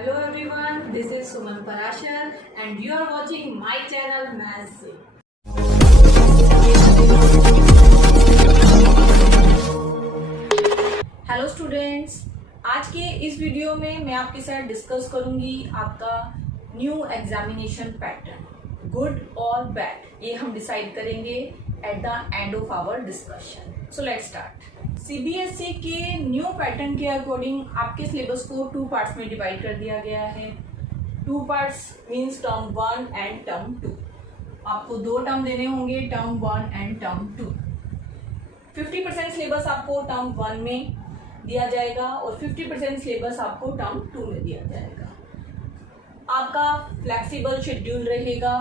Hello everyone, this is Suman Parashar and you are watching my channel Maths से। Hello students, आज के इस video में मैं आपके साथ डिस्कस करूंगी आपका न्यू एग्जामिनेशन पैटर्न, गुड और बैड। ये हम डिसाइड करेंगे at the end of our discussion. So let's start. CBSE के न्यू पैटर्न के अकॉर्डिंग आपके सिलेबस को 2 पार्ट्स में डिवाइड कर दिया गया है। 2 parts means term 1 and term 2। आपको 2 टर्म देने होंगे, टर्म 1 एंड टर्म 2। 50% सिलेबस आपको टर्म 1 में दिया जाएगा और 50% सिलेबस आपको टर्म 2 में दिया जाएगा। आपका फ्लेक्सिबल शेड्यूल रहेगा।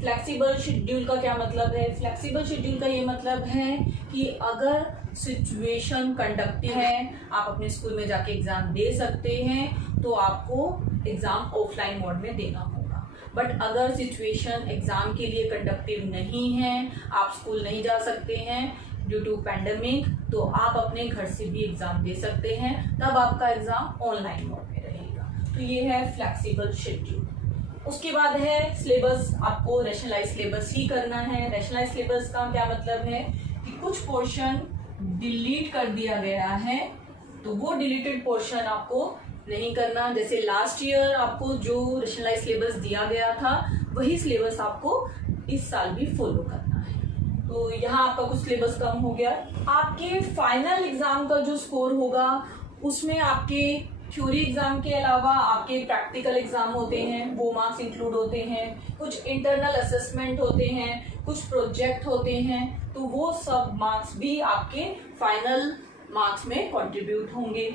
फ्लेक्सिबल शेड्यूल का क्या मतलब है? फ्लेक्सिबल शेड्यूल का ये मतलब है कि अगर सिचुएशन कंडक्टिव है, आप अपने स्कूल में जाके एग्जाम दे सकते हैं, तो आपको एग्जाम ऑफलाइन मोड में देना होगा। बट अगर सिचुएशन एग्जाम के लिए कंडक्टिव नहीं है, आप स्कूल नहीं जा सकते हैं ड्यू टू पैंडेमिक, तो आप अपने घर से भी एग्जाम दे सकते हैं, तब आपका एग्जाम ऑनलाइन मोड में रहेगा। तो ये है फ्लेक्सिबल शेड्यूल। उसके बाद है सिलेबस, आपको रैशनलाइज सिलेबस ही करना है। रैशनलाइज सिलेबस का क्या मतलब है कि कुछ पोर्शन डिलीट कर दिया गया है, तो वो डिलीटेड पोर्शन आपको नहीं करना। जैसे लास्ट ईयर आपको जो रैशनलाइज सिलेबस दिया गया था, वही सिलेबस आपको इस साल भी फॉलो करना है। तो यहाँ आपका कुछ सिलेबस कम हो गया। आपके फाइनल एग्जाम का जो स्कोर होगा, उसमें आपके थ्योरी एग्जाम के अलावा आपके प्रैक्टिकल एग्जाम होते हैं, वो मार्क्स इंक्लूड होते हैं। कुछ इंटरनल असेसमेंट होते हैं, कुछ प्रोजेक्ट होते हैं, तो वो सब मार्क्स भी आपके फाइनल मार्क्स में कंट्रीब्यूट होंगे।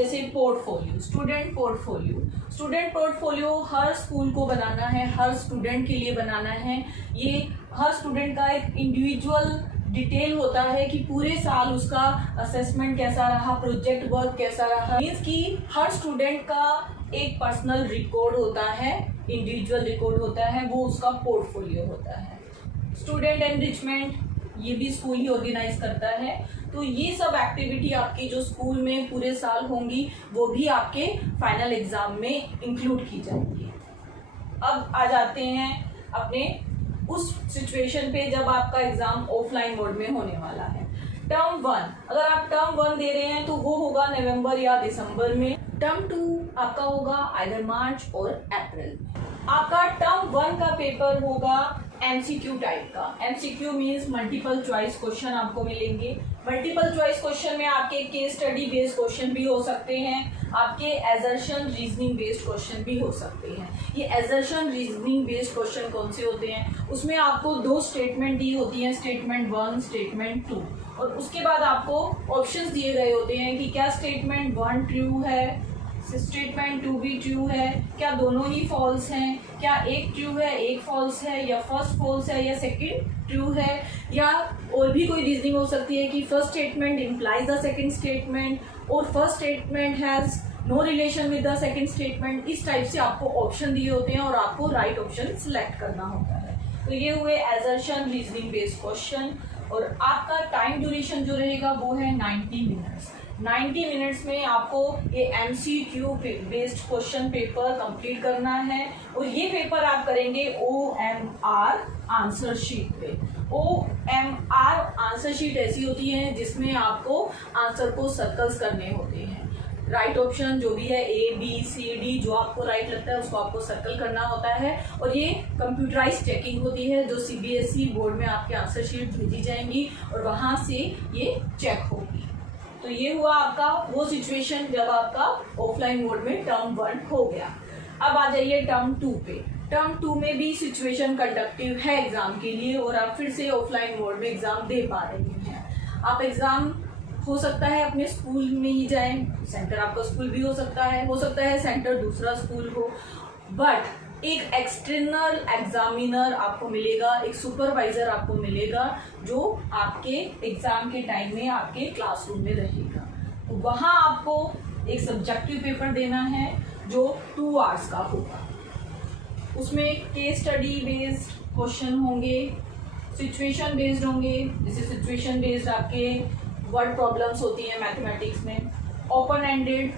जैसे portfolio, student portfolio. Student portfolio हर स्कूल को बनाना है, हर स्टूडेंट के लिए बनाना है। ये हर स्टूडेंट का एक इंडिविजुअल डिटेल होता है कि पूरे साल उसका असेसमेंट कैसा रहा, प्रोजेक्ट वर्क कैसा रहा। मीन्स कि हर स्टूडेंट का एक पर्सनल रिकॉर्ड होता है, इंडिविजुअल रिकॉर्ड होता है, वो उसका पोर्टफोलियो होता है। स्टूडेंट एनरिचमेंट, ये भी स्कूल ही ऑर्गेनाइज करता है। तो ये सब एक्टिविटी आपकी जो स्कूल में पूरे साल होंगी, वो भी आपके फाइनल एग्जाम में इंक्लूड की जाएंगी। अब आ जाते हैं अपने उस सिचुएशन पे जब आपका एग्जाम ऑफलाइन मोड में होने वाला है। टर्म 1, अगर आप टर्म 1 दे रहे हैं तो वो होगा नवंबर या दिसंबर में। टर्म 2 आपका होगा आइदर मार्च और अप्रैल में। आपका टर्म 1 का पेपर होगा एमसीक्यू टाइप का। MCQ means multiple choice question आपको मिलेंगे। मल्टीपल चॉइस क्वेश्चन में आपके केस स्टडी बेस्ड क्वेश्चन भी हो सकते हैं, आपके एजर्शन रीजनिंग बेस्ड क्वेश्चन भी हो सकते हैं। ये एजर्शन रीजनिंग बेस्ड क्वेश्चन कौन से होते हैं? उसमें आपको 2 स्टेटमेंट दी होती हैं, स्टेटमेंट 1, स्टेटमेंट 2, और उसके बाद आपको ऑप्शंस दिए गए होते हैं कि क्या स्टेटमेंट 1 ट्रू है, स्टेटमेंट 2 भी ट्रू है, क्या दोनों ही फॉल्स हैं, क्या एक ट्रू है एक फॉल्स है, या फर्स्ट फॉल्स है या सेकंड ट्रू है, या और भी कोई रीजनिंग हो सकती है कि first statement implies the second statement और first statement has no relation with the second statement. इस टाइप से आपको ऑप्शन दिए होते हैं और आपको राइट ऑप्शन सिलेक्ट करना होता है। तो ये हुए एजर्शन रीजनिंग बेस्ड क्वेश्चन। और आपका टाइम ड्यूरेशन जो रहेगा वो है 90 मिनट्स। 90 मिनट्स में आपको ये MCQ based question paper complete करना है, और ये पेपर आप करेंगे OMR आंसर शीट पे। OMR आंसर शीट ऐसी होती है जिसमें आपको आंसर को सर्कल्स करने होते हैं। राइट ऑप्शन जो भी है ABCD, जो आपको राइट लगता है उसको आपको सर्कल करना होता है, और ये कंप्यूटराइज चेकिंग होती है जो सीबीएसई बोर्ड में आपके आंसर शीट भेजी जाएंगी और वहां से ये चेक होगी। तो ये हुआ आपका वो सिचुएशन जब आपका ऑफलाइन मोड में टर्म 1 हो गया। अब आ जाइए टर्म 2 पे। टर्म 2 में भी सिचुएशन कंडक्टिव है एग्जाम के लिए, और आप फिर से ऑफलाइन मोड में एग्जाम दे पा रहे हैं। आप एग्जाम हो सकता है अपने स्कूल में ही जाएं, सेंटर आपका स्कूल भी हो सकता है सेंटर दूसरा स्कूल हो, बट एक एक्सटर्नल एग्जामिनर आपको मिलेगा, एक सुपरवाइजर आपको मिलेगा जो आपके एग्जाम के टाइम में आपके क्लासरूम में रहेगा। तो वहाँ आपको एक सब्जेक्टिव पेपर देना है जो 2 आवर्स का होगा। उसमें केस स्टडी बेस्ड क्वेश्चन होंगे, सिचुएशन बेस्ड होंगे। जैसे सिचुएशन बेस्ड आपके वर्ड प्रॉब्लम्स होती हैं मैथमेटिक्स में, ओपन एंडेड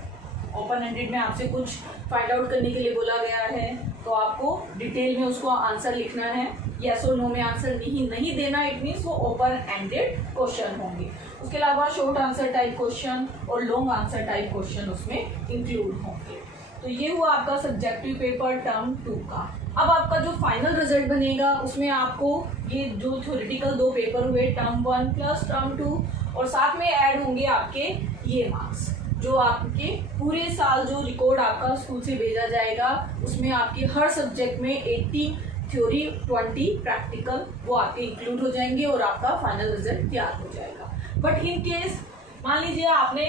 ओपन एंडेड में आपसे कुछ फाइंड आउट करने के लिए बोला गया है तो आपको डिटेल में उसको आंसर लिखना है। यस और नो में आंसर नहीं देना, इट मीन्स वो ओपन एंडेड क्वेश्चन होंगे। उसके अलावा शॉर्ट आंसर टाइप क्वेश्चन और लॉन्ग आंसर टाइप क्वेश्चन उसमें इंक्लूड होंगे। तो ये हुआ आपका सब्जेक्टिव पेपर टर्म 2 का। अब आपका जो फाइनल रिजल्ट बनेगा उसमें आपको ये जो थ्योरेटिकल 2 पेपर हुए टर्म 1 प्लस टर्म 2 और साथ में ऐड होंगे आपके ये मार्क्स जो आपके पूरे साल जो रिकॉर्ड आपका स्कूल से भेजा जाएगा उसमें आपके हर सब्जेक्ट में 80 थ्योरी 20 प्रैक्टिकल वो आपके इंक्लूड हो जाएंगे और आपका फाइनल रिजल्ट तैयार हो जाएगा। बट इन केस मान लीजिए आपने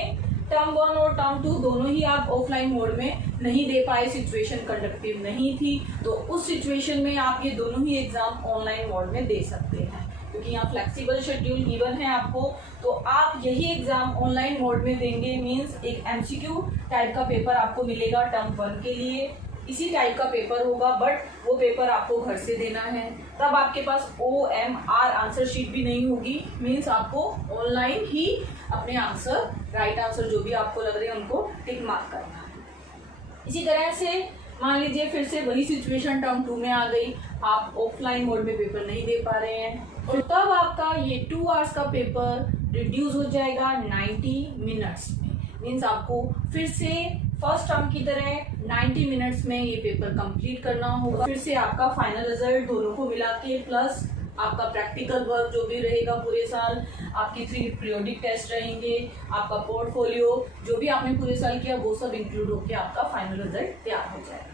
टर्म 1 और टर्म 2 दोनों ही आप ऑफलाइन मोड में नहीं दे पाए, सिचुएशन कंडक्टिव नहीं थी, तो उस सिचुएशन में आप ये दोनों ही एग्जाम ऑनलाइन मोड में दे सकते हैं क्योंकि यहाँ फ्लेक्सिबल शेड्यूल गिवन है आपको। तो आप यही एग्जाम ऑनलाइन मोड में देंगे, मीन्स एक एमसीक्यू टाइप का पेपर आपको मिलेगा टर्म 1 के लिए, इसी टाइप का पेपर होगा बट वो पेपर आपको घर से देना है। तब आपके पास OMR आंसर शीट भी नहीं होगी, मीन्स आपको ऑनलाइन ही अपने आंसर राइट आंसर जो भी आपको लग रहे हैं उनको टिक मार्क करना है। इसी तरह से मान लीजिए फिर से वही सिचुएशन टर्म 2 में आ गई, आप ऑफलाइन मोड में पेपर नहीं दे पा रहे हैं और तब आपका ये 2 आवर्स का पेपर रिड्यूस हो जाएगा 90 मिनट्स में, मीन्स आपको फिर से फर्स्ट टर्म की तरह 90 मिनट्स में ये पेपर कंप्लीट करना होगा। फिर से आपका फाइनल रिजल्ट दोनों को मिला के प्लस आपका प्रैक्टिकल वर्क जो भी रहेगा पूरे साल, आपकी 3 पीरियोडिक टेस्ट रहेंगे, आपका पोर्टफोलियो जो भी आपने पूरे साल किया वो सब इंक्लूड होकर आपका फाइनल रिजल्ट तैयार हो जाएगा।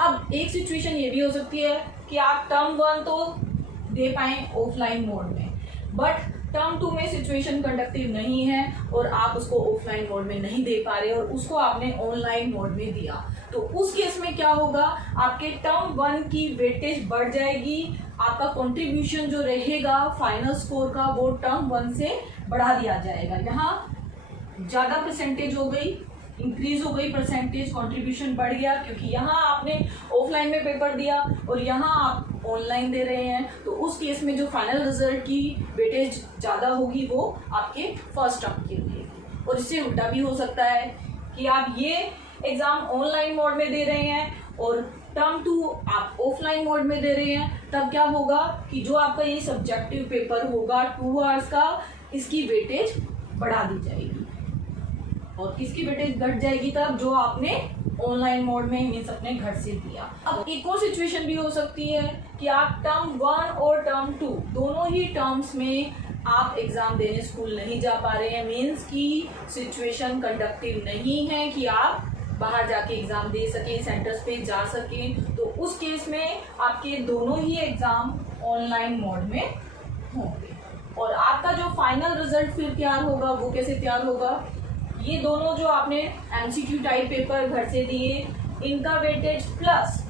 अब एक सिचुएशन ये भी हो सकती है कि आप टर्म 1 तो दे पाए ऑफलाइन मोड में बट टर्म 2 में सिचुएशन कंडक्टिव नहीं है और आप उसको ऑफलाइन मोड में नहीं दे पा रहे और उसको आपने ऑनलाइन मोड में दिया, तो उस केस में क्या होगा, आपके टर्म 1 की वेटेज बढ़ जाएगी, आपका कंट्रीब्यूशन जो रहेगा फाइनल स्कोर का वो टर्म 1 से बढ़ा दिया जाएगा। यहाँ ज्यादा परसेंटेज हो गई, इंक्रीज हो गई परसेंटेज, कंट्रीब्यूशन बढ़ गया क्योंकि यहाँ आपने ऑफलाइन में पेपर दिया और यहाँ आप ऑनलाइन दे रहे हैं, तो उस केस में जो फाइनल रिजल्ट की वेटेज ज़्यादा होगी वो आपके फर्स्ट टर्म की रहेगी। और इससे उल्टा भी हो सकता है कि आप ये एग्जाम ऑनलाइन मोड में दे रहे हैं और टर्म 2 आप ऑफलाइन मोड में दे रहे हैं, तब क्या होगा कि जो आपका ये सब्जेक्टिव पेपर होगा 2 आवर्स का, इसकी वेटेज बढ़ा दी जाएगी और किसकी वेटेज घट जाएगी तब जो आपने ऑनलाइन मोड में मीन्स अपने घर से दिया। अब एक और सिचुएशन भी हो सकती है कि आप टर्म 1 और टर्म 2 दोनों ही टर्म्स में आप एग्जाम देने स्कूल नहीं जा पा रहे हैं, मीन्स की सिचुएशन कंडक्टिव नहीं है कि आप बाहर जाके एग्जाम दे सकें, सेंटर्स पे जा सकें, तो उस केस में आपके दोनों ही एग्जाम ऑनलाइन मोड में होंगे और आपका जो फाइनल रिजल्ट फिर तैयार होगा वो कैसे तैयार होगा, ये दोनों जो आपने एमसीक्यू टाइप पेपर घर से दिए इनका वेटेज प्लस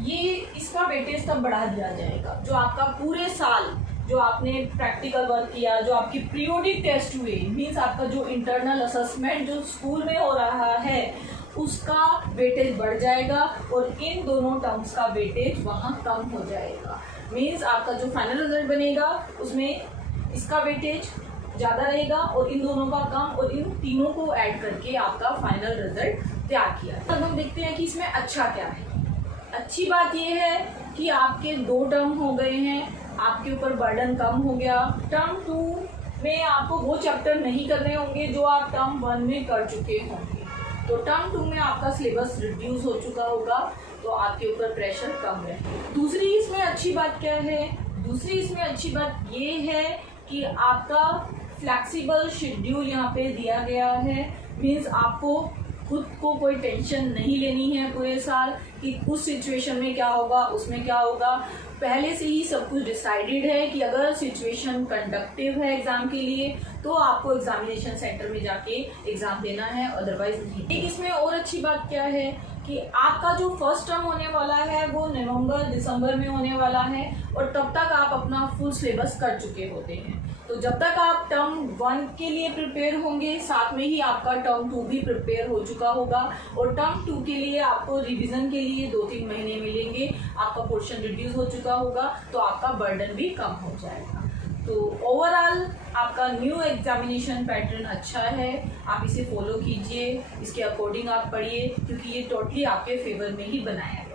ये इसका वेटेज तब बढ़ा दिया जाएगा, जो आपका पूरे साल जो आपने प्रैक्टिकल वर्क किया, जो आपकी पीरियोडिक टेस्ट हुए, मीन्स आपका जो इंटरनल असेसमेंट जो स्कूल में हो रहा है उसका वेटेज बढ़ जाएगा और इन दोनों टर्म्स का वेटेज वहाँ कम हो जाएगा, मीन्स आपका जो फाइनल रिजल्ट बनेगा उसमें इसका वेटेज ज़्यादा रहेगा और इन दोनों का कम और इन तीनों को ऐड करके आपका फाइनल रिजल्ट तैयार किया। अब हम देखते हैं कि इसमें अच्छा क्या है। अच्छी बात यह है कि आपके 2 टर्म हो गए हैं, आपके ऊपर बर्डन कम हो गया। टर्म 2 में आपको वो चैप्टर नहीं करने होंगे जो आप टर्म 1 में कर चुके होंगे, तो टर्म 2 में आपका सिलेबस रिड्यूस हो चुका होगा तो आपके ऊपर प्रेशर कम रहेगा। दूसरी इसमें अच्छी बात क्या है, दूसरी इसमें अच्छी बात ये है कि आपका फ्लेक्सिबल शेड्यूल यहाँ पे दिया गया है, मीन्स आपको खुद को कोई टेंशन नहीं लेनी है पूरे साल कि उस सिचुएशन में क्या होगा, उसमें क्या होगा। पहले से ही सब कुछ डिसाइडेड है कि अगर सिचुएशन कंडक्टिव है एग्जाम के लिए तो आपको एग्जामिनेशन सेंटर में जाके एग्जाम देना है, अदरवाइज नहीं। एक इसमें और अच्छी बात क्या है कि आपका जो फर्स्ट टर्म होने वाला है वो नवंबर दिसंबर में होने वाला है और तब तक आप अपना फुल सिलेबस कर चुके होते हैं, तो जब तक आप टर्म 1 के लिए प्रिपेयर होंगे साथ में ही आपका टर्म 2 भी प्रिपेयर हो चुका होगा और टर्म 2 के लिए आपको रिवीजन के लिए 2-3 महीने मिलेंगे, आपका पोर्शन रिड्यूस हो चुका होगा तो आपका बर्डन भी कम हो जाएगा। तो ओवरऑल आपका न्यू एग्जामिनेशन पैटर्न अच्छा है, आप इसे फॉलो कीजिए, इसके अकॉर्डिंग आप पढ़िए, क्योंकि ये टोटली आपके फेवर में ही बनाया है।